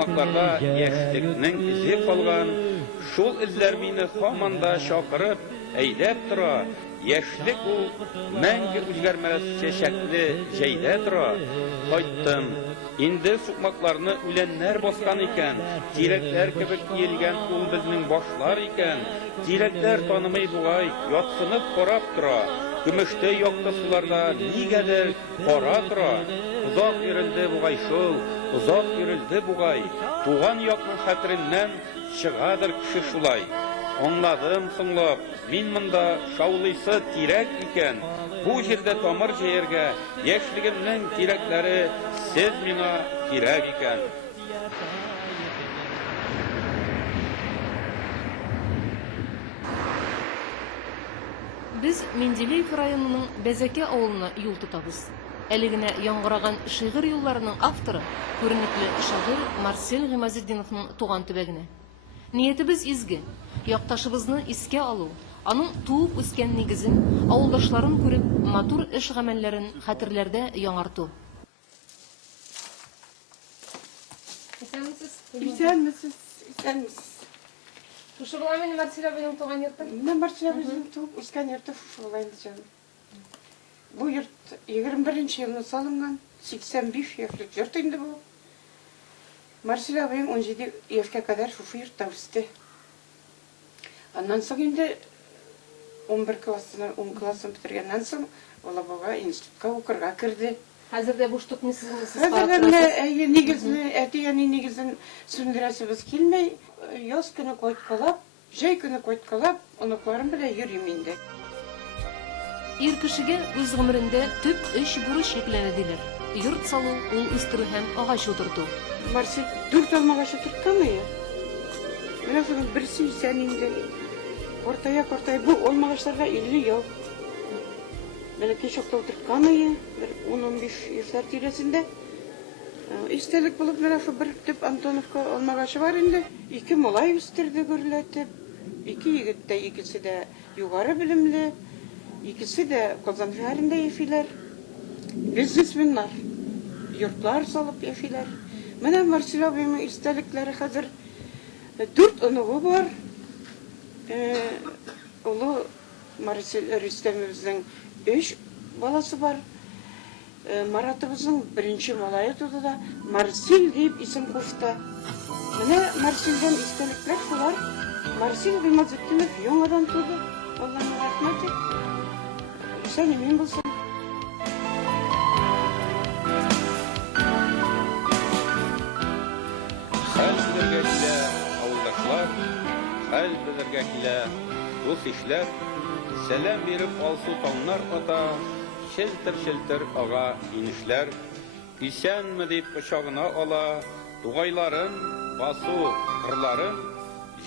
сукмакларда яшьлекнең изе калган, шул эзләр мине һаманда шакырып, әйдәп тора. Яшьлек ул мәңге үзгәрмәс чәчәкле җәйдә тора. Кайттым. Инде сукмакларны үләннәр баскан икән, тирәкләр кебек киелгән ул безнең башлар икән. Тирәкләр танымый бугай, ятсынып карап тора. Көмештә якты суларда нигәдер кара тора. Узак йөрелде бугай шул, узак йөрелде бугай. Туган якның хәтереннән чыгадыр кеше шулай. Аңладым соңлап, мин монда шаулыйсы тирәк икән. Бу җирдә тамыр җәяргә яшьлегемнең тирәкләре сез миңа кирәк икән. Без Менделеев районының Бәзәкә авылына юл тотабыз. Әле генә яңгыраган шигырь юлларының авторы күренекле шагыйрь Марсель Гыймазетдиновның туган төбәгенә. Ниятебез изге, якташыбызны искә алу, аның туып үскән нигезен, авылдашларын күреп, матур эш гамәлләрен хәтерләрдә яңарту. Исәнмесез. Шушы була минем Марсель абыйның туган йорты? Менә Марсель абыйның туып үскән йорты шушы була инде җаным. Бу йорт 21-нче елда салынган, 85 яшьлек йорт инде бу. Марсель абыйым 17 яшькә кадәр шушы йортта үсте. Аннан соң инде 11 классын бетергәннән соң Алабуга институтка укырга керде. Хәзердә бушлык ни сез Хәзердә нигезне, әти-әни нигезен сүндерәсебез килмәй, яз көне кайткалап, җәй көне кайткалап, оныкларым белән йөрим инде. Ир кешегә үз гомерендә төп эш бурыч йөкләнә диләр. Йорт салу, ул үстерү һәм агач утырту. Марсель 4 алмагач утыртканмы? Менә шуның берсе исән инде. Картая бу алмагачларга 50 ел. Менә кичәктә утыртканмы? 10-15 яшьләр тирәсендә. Истәлек булып менә шу бер төп Антоновка алмагачы бар инде. 2 малай үстерде гөрләтеп. 2 егет тә, икесе дә югары белемле. Икесе дә Казан шәһәрендә яшиләр. Бизнесменнар. Йортлар салып яшиләр. Менә Марсель абыйның истәлекләре хәзер 4 оныгы бар. Улы Марсель Рөстәмебезнең 3 баласы бар. Маратыбызның беренче малае туды да Марсель дип исем кушты. Менә Марсельдән истәлекләр шулар. Марсель Гыймазетдинов яңадан туды. Аллаһның рәхмәте. Исән мин булсын. Хәл белергә килә авылдашлар, хәл белергә килә дус ишләр, сәлам биреп алсу таңнар ата, челтер ага инешләр, исәнме дип кочагына ала, тугайларын, басу кырларын,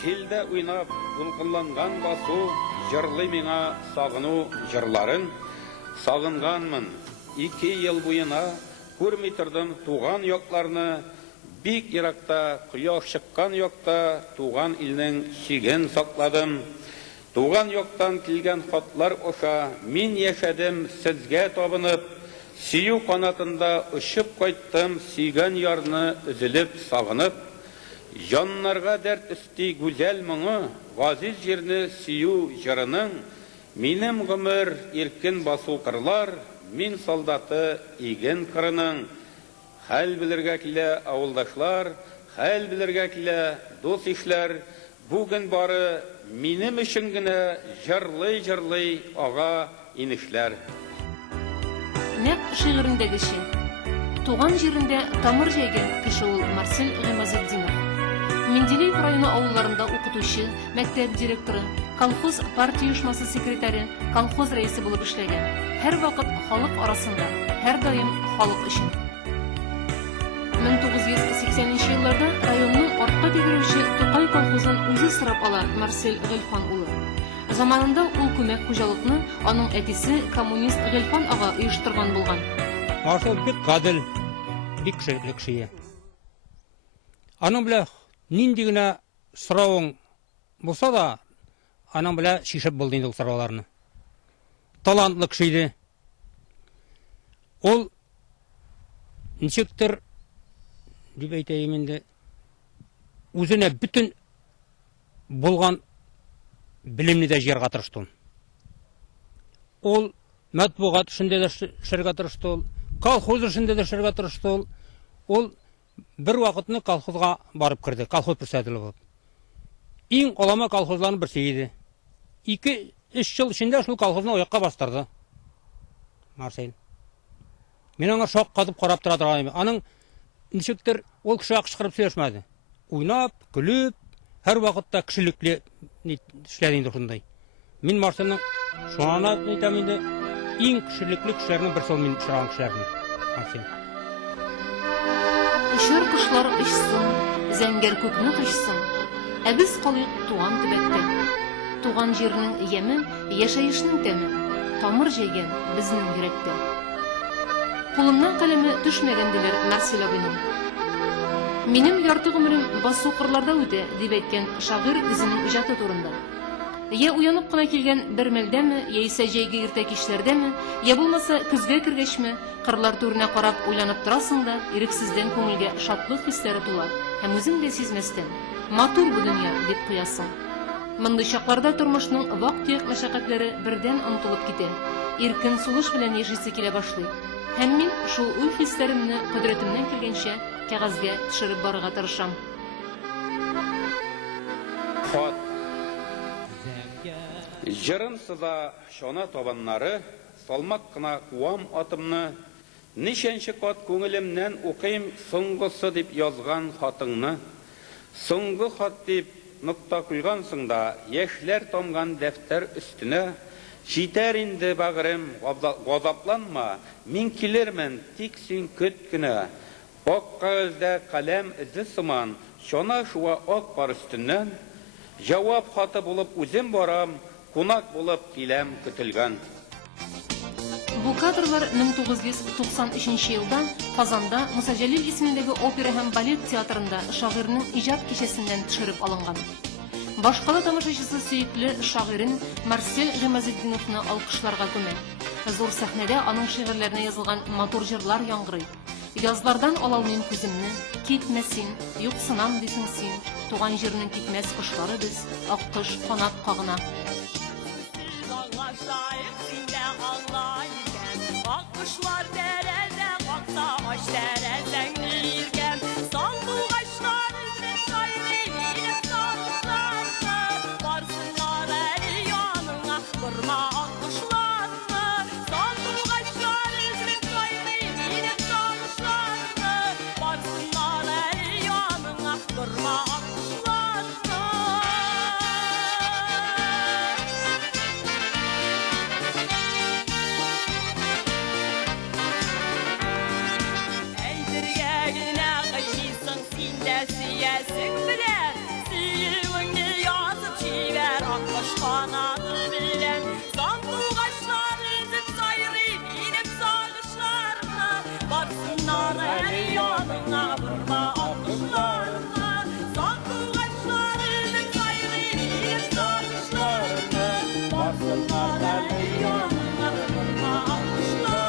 җилдә уйнап дулкынланган басу, җырлый миңа сагыну җырларын. Сагынганмын 2 ел буена, күрми тордым туган якларны. Бик еракта, кояш чыккан якта, туган илнең чиген сакладым. Туган яктан килгән хатлар оша, мин яшәдем сезгә табынып. Сию канатында очып кайттым, сөйгән ярны үзелеп сагынып. Җаннарга дәрт өсти гүзәл моңы, газиз җирне сөю җырының. Минем гомер иркен басу кырлар, мин солдаты иген кырының. Хәл белергә килә авылдашлар, хәл белергә килә дус ишләр. Бүген бары минем өчен генә җырлый ага инешләр. Нәкъ шигырендәгечә, туган җирендә тамыр җәйгән кеше ул Марсель Гыймазетдинов. Менделеев районы авылларында укытучы, мәктәп директоры, колхоз партия оешмасы секретаре, колхоз рәисе булып эшләгән. Һәр вакыт халык арасында, һәр даим халык өчен. 1980 елларда районның артта тегерүче Тукай колхозын үзе сырап ала Марсель Гыйльфан улы. Заманында ул күмәк хуҗалыкны аның әтисе коммунист Гыйльфан ага оештырган булган. Марсель бик гадел, бик шәрекле кеше. Аның белән нинди генә соравың булса да, аның белән шишеп булды инде ул сорауларны. Талантлы кеше иде. Ул ничектер дип әйтәйем инде, үзенә бүтін болған білімні де жерға тырышты. Ол мәтбуғат ішінде де шырға тырышты, колхоз ішінде де шырға тырышты. Ол бір вақытны колхозға барып кірді, колхоз председателі болып. Ең олама колхозларын бір сейді. 2-3 жыл ішінде шул колхозны ояққа бастырды. Марсель. Мен аңа шоқ қатып қарап тұра тұрғаным. Аның нешіктер ол кіші ақшықырып сөйлешмәді. Ойнап, күліп, әр вақытта кішілікли ішләдейді ұшындай. Мен Марсельның шуана айтамынды, ең кішіліклі кішілерінің бір сол мен шыраған кішілерінің. Марсель. Ишер кышлар ишсын, зәңгәр күкне тышсын. Ә без калыйк туган төбәктә. Туган җирнең яме, яшәешнең тәме, тамыр җәйгән безнең йөрәктә. Кулымнан каләме төшмәгән диләр Марсель абыйның. Минем ярты гомерем басу кырларда үтә, дип әйткән шагыйрь үзенең иҗаты турында. Я уянып кына килгән бер мәлдәме, яисә җәйге иртә кичләрдәме, я булмаса көзгә кергәчме, кырлар турына карап уйланып торасың да, ирексездән күңелгә шатлык хисләре тула. Һәм үзең дә сизмәстән, матур бу дөнья дип куясың. Мондый чакларда тормышның вак-төяк мәшәкатьләре бердән онытылып китә. Иркен сулыш белән яшисе килә башлый. Һәм мин шул уй хисләремне кудретемнән килгәнчә кәгазьгә төшереп барырга тырышам. Хат. Жырын сыза шона табаннары, салмак кына куам атымны, нишенче кат күңелемнән укыйм соңгысы дип язган хатыңны. Соңгы хат дип нокта куйгансың да, яшьләр тамган дәфтәр өстенә, җитәр инде багырым, газапланма, мин килермен, тик син көт кенә. Ак кагазьдә каләм изе сыман, шона шуа ак пар өстеннән, җавап хаты булып үзем барам, кунак булып киләм көтелгән. Бу кадрлар 1993 елда Казанда Муса Җәлил исемендәге опера һәм балет театрында шагыйрьнең иҗат кичәсеннән төшереп алынган. Башкала тамашачысы сөекле шагыйрен Марсель Гыймазетдиновны алкышларга күмә. Зур сәхнәдә аның шигырьләренә язылган матур җырлар яңгырый. Язлардан алалмыйм күземне, китмәсин, юксынам дисең син, туган җирнең китмәс кошлары без, аккыш канат кагына. Akışlar derede kalksa baş dereden yirgen Sandu kaşlar üzmek sayrıyım sarışlarını Varsınlar el yanına kırma akışlarını Sandu kaşlar üzmek sayrıyım sarışlarını Varsınlar el yanına kırma akışlarını Siyesin bilen, siyivini yazıp çiver akbaş kanadı bilen Sandu kaşlar üzüp sayrıyım inip sağışlarına Varsınlar el yanına vurma akışlarına Sandu kaşlar üzüp sayrıyım inip sağışlarına Varsınlar el yanına vurma akışlarına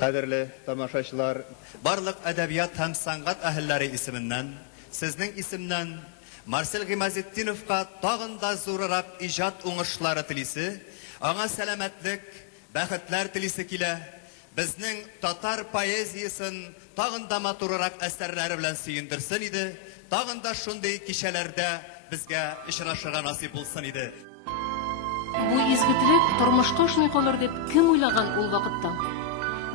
Кадерле тамашачылар, барлык әдәбият һәм сәнгать әһелләре исеменнән, сезнең исемнән Марсель Гыймазетдиновка тагын да зуррак иҗат уңышлары телисе, аңа сәламәтлек, бәхетләр телисе килә. Безнең татар поэзиясын тагын да матуррак әсәрләре белән сөендерсен иде, тагын да шундый кичәләрдә безгә очрашырга насип булсын иде. Бу изгетлек тормышка шуный калыр дип кем уйлаган ул вакытта?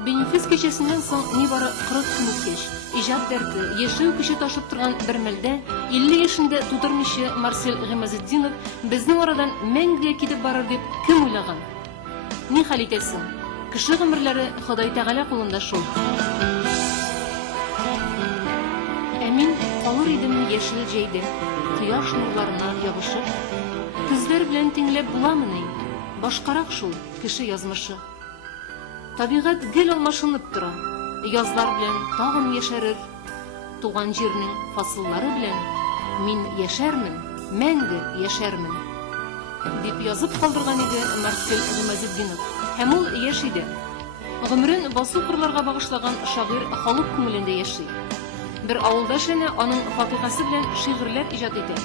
Бенефис кечесеннән соң нибары 40 көн үткәч, иҗат дәрте, яшәү көче ташып торган бер мәлдә 50 яшендә тутырмыйчы Марсель Гыймазетдинов безнең арадан мәңгегә китеп барыр дип кем уйлаган? Ни хәл итәсең? Кеше гомерләре Ходай Тәгалә кулында шул. Ә мин калыр идем яшел җәйдә, кояш нурларына ябышып. Күзләр белән тиңләп буламыни? Башкарак шул кеше язмышы. Табигать гел алмашынып тора. язлар белән тагын яшәрер, туган җирнең фасыллары белән мин яшәрмен, мәңге яшәрмен, дип язып калдырган иде Марсель Гыймазетдинов. Һәм ул яшь иде. Гомерен басу кырларга багышлаган шагыйрь халык күңелендә яши. Бер авылда эшләнә, аның фатихасы белән шигырьләр иҗат итә.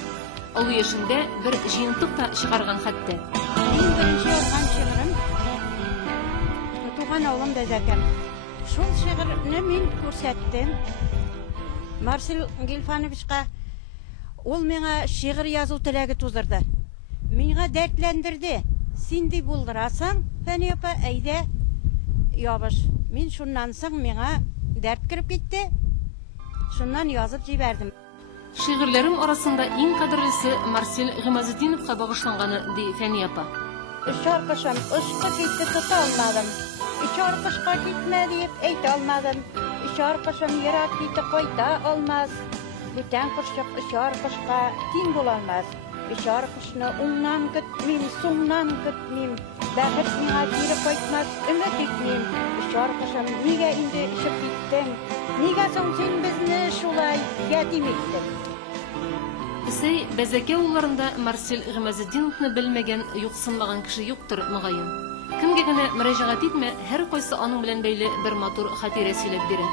Олы яшендә бер җыентык та чыгарган хәтта. Мин беренче язган шигырем туган авылым Бәзәкәм. Шул шигырьне мин күрсәттем Марсель Гилфановичка. Ул миңа шигырь язу теләге туздырды. Миңа дәртләндерде. Син ди булдырасың, Фәни апа, әйдә ябыш. Мин шуннан соң миңа дәрт кирип китте. Шуннан язып җибәрдем. Шигырьләрем арасында иң кадерлесе Марсель Гыймазетдиновка багышланганы, ди Фәни апа. Üç arkadaşım ışkı gitti tuta almadım. Üç arkadaşka gitme deyip eyti almadım. Üç arkadaşım yarak gitti koyta olmaz. Bütün kışık üç arkadaşka din bulamaz. Üç arkadaşını ondan gitmeyim, sondan gitmeyim. Bәхет миңа кире кайтмас, өмет итмим. Üç arkadaşım нигә инде ишеп киттең? Нигә соң син безне шулай ятим иттең? Сей Бәзәкә улларында Марсель Гыймазетдиновны белмәгән, юксынлаган кеше юктыр, мөгаен. Кемгә генә мөрәҗәгать итмә, һәр кайсы аның белән бәйле бер матур хатирә сөйләп бирә.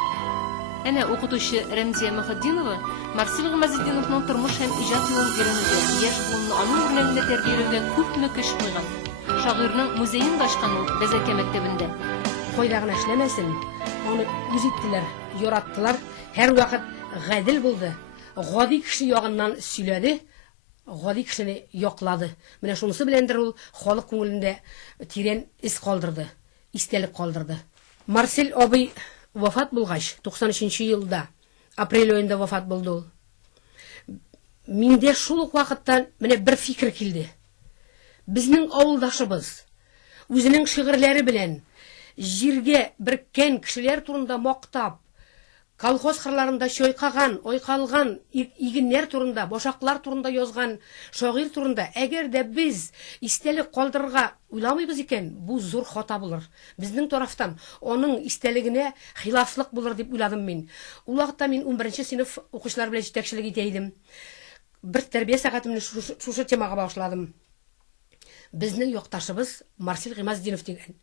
Әнә укытучы Рәмзия Мөхәддинова Марсель Гыймазетдиновның тормыш һәм иҗат юлын өйрәнүгә, яшь буынны аның белән тәрбияләүгә күпме көч куйган. Шагыйрьнең музеен ачкан ул Бәзәкә мәктәбендә. Кайдагына эшләмәсен, аны үз иттеләр, яраттылар, һәр вакыт гадел булды. Гади кеше ягыннан сөйләде, гади кешене яклады. Менә шунысы беләндер ул халык күңелендә тирән ис калдырды, истәлек калдырды. Марсель абый вафат булгач, 93 елда, апрель аенда вафат булды ул. Миндә шул ук вакытта менә бер фикер килде. Безнең авылдашыбыз үзенең шигырьләре белән җиргә беркән кешеләр турында мактап, колхоз кырларында чойкаган, ойкалган игеннәр турында, башаклар турында язган шагыйрь турында әгәр дә без истәлек калдырырга уйламыйбыз икән, бу зур хата булыр. Безнең тарафтан аның истәлегенә хилафлык булыр дип уйладым мин. Ул вакытта мин 11нче сыйныф укучылар белән җитәкчелек итә идем. Бер тәрбия сәгатемне шушы темага багышладым. Безнең якташыбыз Марсель Гыймазетдинов дигән.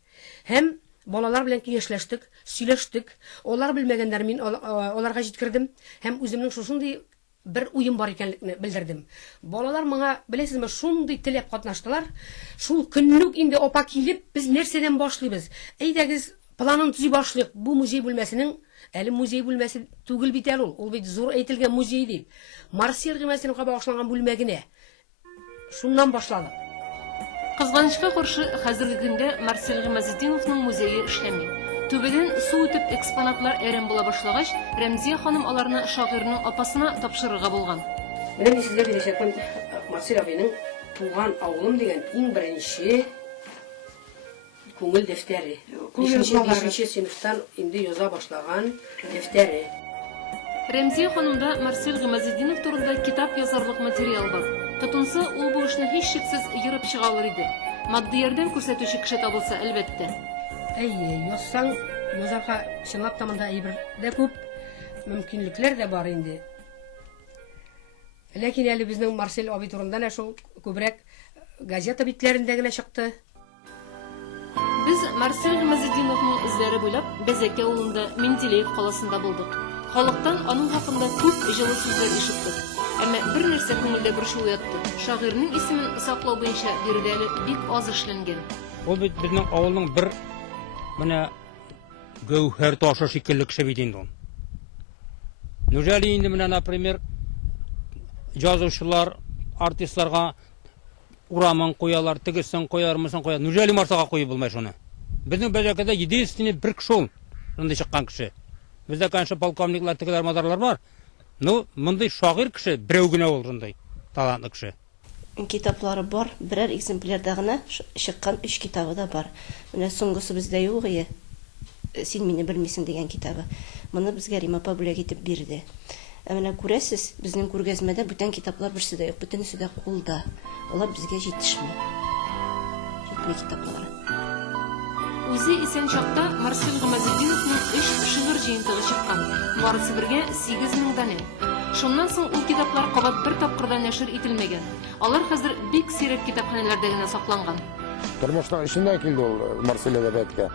Һәм балалар белән киңәшләштек, сөйләштек. Алар белмәгәннәр, мин аларга җиткердем. Һәм үземнең шушындый бер уем бар икәнлекне белдердем. Балалар моңа, беләсезме, шундый теләп катнаштылар. Шул көннүк инде апа килеп, без нәрсәдән башлыйбыз? Әйдәгез, планын төзи башлыйк. Бу музей бүлмәсенең әле музей бүлмәсе түгел бит әле ул. Ул бит зур әйтелгән музей дип. Марсель Гыймазетдиновка багышланган бүлмә генә. Шуннан башладык. Кызганычка каршы, хәзерге көндә Марсель Гыймазетдиновның музее эшләми. Түбәдән су үтеп экспонатлар әрем була башлагач, Рәмзия ханым аларны шагыйрьнең апасына тапшырырга булган. Менә сезгә бирәчәкмен Марсель абыйның туган авылым дигән иң беренче күңел дәфтәре. 5нче сыйныфтан инде яза башлаган дәфтәре. Рәмзия ханымда Марсель Гыймазетдинов турында китап язарлык материал бар. Тотынса, ул бу эшне һичшиксез йырып чыга алыр иде. Матди ярдәм күрсәтүче кеше табылса, әлбәттә. Әйе, язсаң, язарга чынлап та монда әйбер дә күп, мөмкинлекләр дә бар инде. Ләкин әле безнең Марсель абый турында шул күбрәк газета битләрендә генә чыкты. Без Марсель Гыймазетдиновның эзләре буйлап Бәзәкә авылында Менделеев каласында булдык. Халыктан аның хакында күп җылы сүзләр ишеттек. Әмма бер нәрсә күңелдә борчу уятты. Шагыйрьнең исемен саклау буенча биредә әле бик аз эшләнгән. Ул бит безнең авылның бер менә гәүһәр ташы шикелле кеше бит инде ул. Нәҗәли инде менә, например, язучылар, артистларга урамын куялар, тегесен куярмысын куя. Нәҗәли марсага куеп булмай шуны. Безнең Бәзәкәдә единственный бер кеше ул, шунда чыккан кеше. Бездә канча полковниклар, тегеләр, мадарлар бар. Ну, мондый шагыйрь кеше берәү генә ул шундай талантлы кеше. Китаплары бар, берәр экземплярда гына чыккан 3 китабы да бар. Менә соңгысы бездә юк ие. Син мине белмисең дигән китабы. Моны безгә Рим апа бүләк итеп бирде. Менә күрәсез, безнең күргәзмәдә бүтән китаплар берсе дә юк, бөтенесе дә кулда. Алар безгә җитешми. Җитми китаплары. Үзе исән чакта Марсель Гыймазетдиновның 3 шигырь җыентыгы тутыгы чыккан. Барысы бергә 8000 данә. Шуннан соң ул китаплар кабат бер тапкырда нәшер ителмәгән. Алар хәзер бик сирәк китапханәләрдә генә сакланган. Тормышның эченнән килде ул Марсель әдәбиятка.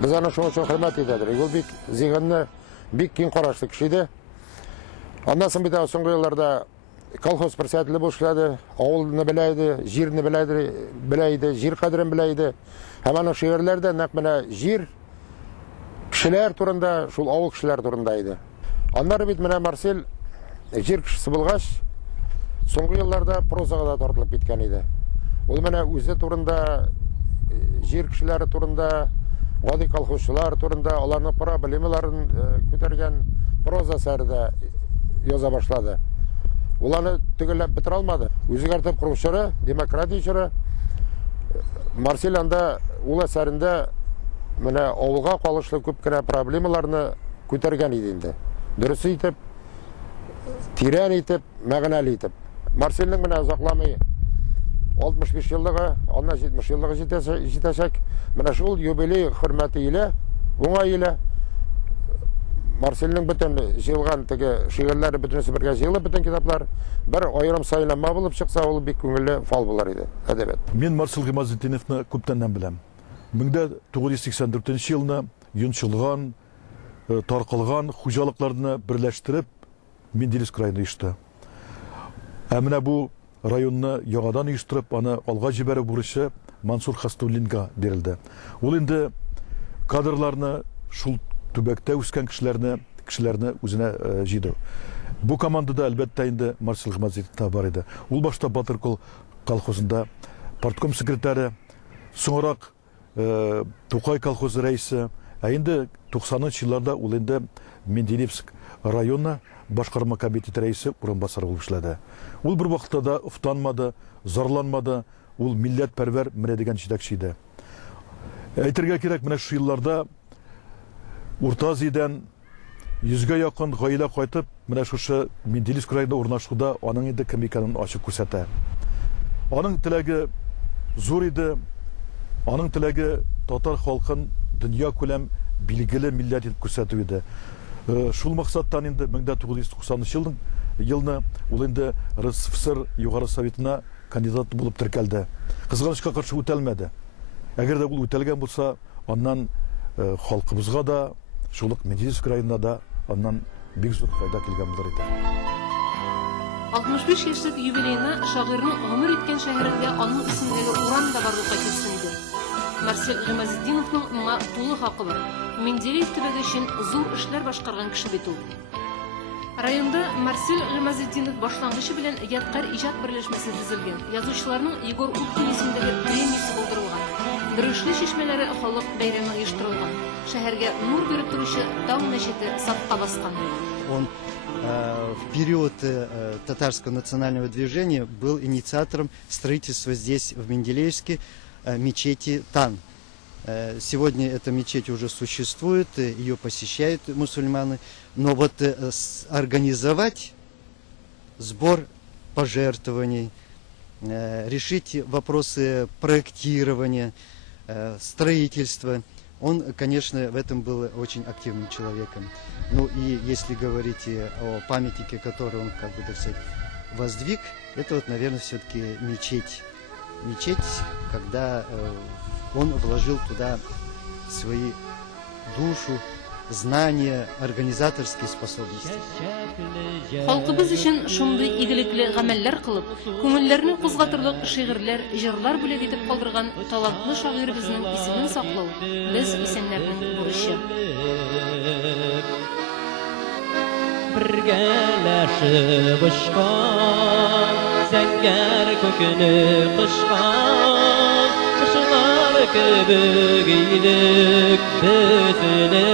Без аны шуңа чак хөрмәт итәбез. Ул бик зиһенне, бик киң карашлы кеше иде. Аннан соң бит соңгы елларда колхоз председателе булып эшләде, авылны белә иде, җирне белә иде, җир кадерен белә иде. Һәм аның шигырьләрдә нәкъ менә җир, кешеләр турында, шул авыл кешеләр турында иде. Аннары бит менә Марсель җир кешесе булгач, соңгы елларда прозага да тартылып киткән иде. Ул менә үзе турында, җир кешеләре турында, гади колхозчылар турында, аларның проблемаларын күтәргән проза әсәрдә яза башлады. Ул аны төгәлләп бетерә алмады. Үзгәртеп куручылары, демократиячылары Марсель анда ул әсәрендә менә авылга калышлы күп кенә проблемаларны күтәргән иде инде. Дөрес итеп, тирән итеп, мәгънәле итеп. Марсельнең менә узакламый 65 еллыгы, аннан 70 еллыгы җитәчәк. Менә шул юбилей хөрмәте илә, уңай илә. Марсельнең бөтен җыелган теге шигырьләре бөтенесе бергә җыелып, бөтен китаплар бер аерым сайланма булып чыкса, ул бик күңелле фал булар иде әдәбият. Мен Марсель Гыймазетдиновны күптәннән беләм. 1984 елны йончылган, таркалган хуҗалыкларны берләштереп Менделевск районы иште. Ә менә бу районны яңадан оештырып, аны алга җибәрү бурычы Мансур Хастуллинга бирелде. Ул инде кадрларны, шул төбәктә үскән кешеләрне үзенә җыйды. Бу командада әлбәттә инде Марсель Гыймазетдинов бар иде. Ул башта Батыр колхозында партком секретаре, соңрак Тукай колхозы рәисе, ә инде 90-нчы елларда ул инде Менделевск районы башкарма комитеты рәисе урынбасары булып эшләде. Ул бер вакытта да уфтанмады, зарланмады, ул милләтпәрвәр менә дигән җитәкче иде. Әйтергә кирәк, менә шу елларда Урта Азиядән 100-гә якын гаилә кайтып, менә шушы Менделевск районында урнашуда аның инде кем икәнен ачык күрсәтә. Аның теләге зур иде. Аның теләге татар халкын дөнья күләм билгеле милләт итеп күрсәтү иде. Шул максаттан инде 1990 елны ул инде РСФСР Югары Советына кандидат булып теркәлде. Кызганычка каршы үтәлмәде. Әгәр дә ул үтәлгән булса, аннан халкыбызга да, шулык Менделевск районына да аннан бик зур файда килгән булыр иде. 65 яшьлек юбилейна шагыйрьнең гомер иткән шәһәрендә аның исемендәге урам да барлыкка килсенде. Марсель Гыймазетдиновның моңа тулы хакы бар. Менделеев төбәге өчен зур эшләр башкарган кеше бит ул. Районда Марсель Гыймазетдинов башлангычы белән Ядкар иҗат берләшмәсе төзелгән. Язучыларның Егор Уткин исемендәге премиясе булдырылган. Дөрешле чишмәләре халык бәйрәме оештырылган. Шәһәргә нур биреп торучы таң мәчете сафка баскан. Он в период татарского национального движения был инициатором строительства здесь, в Менделеевске, мечети Тан. Сегодня эта мечеть уже существует, ее посещают мусульманы, но вот организовать сбор пожертвований, решить вопросы проектирования, строительства, он, конечно, в этом был очень активным человеком. Ну и если говорить о памятнике, который он, как бы, так сказать, воздвиг, это вот, наверное, все-таки мечеть. Мечеть, когда он вложил туда свои душу, знания, организаторские способности. Халкыбыз өчен шундый игелекле гамәлләр кылып, күңелләрне кузгатырлык шигырьләр, җырлар бүләк итеп калдырган талантлы шагыйрьбезнең исемен саклау без исәннәрнең бурычы. Бергәләшеп очкан, зәңгәр күкне кышкан, кышылар кебек идек безне.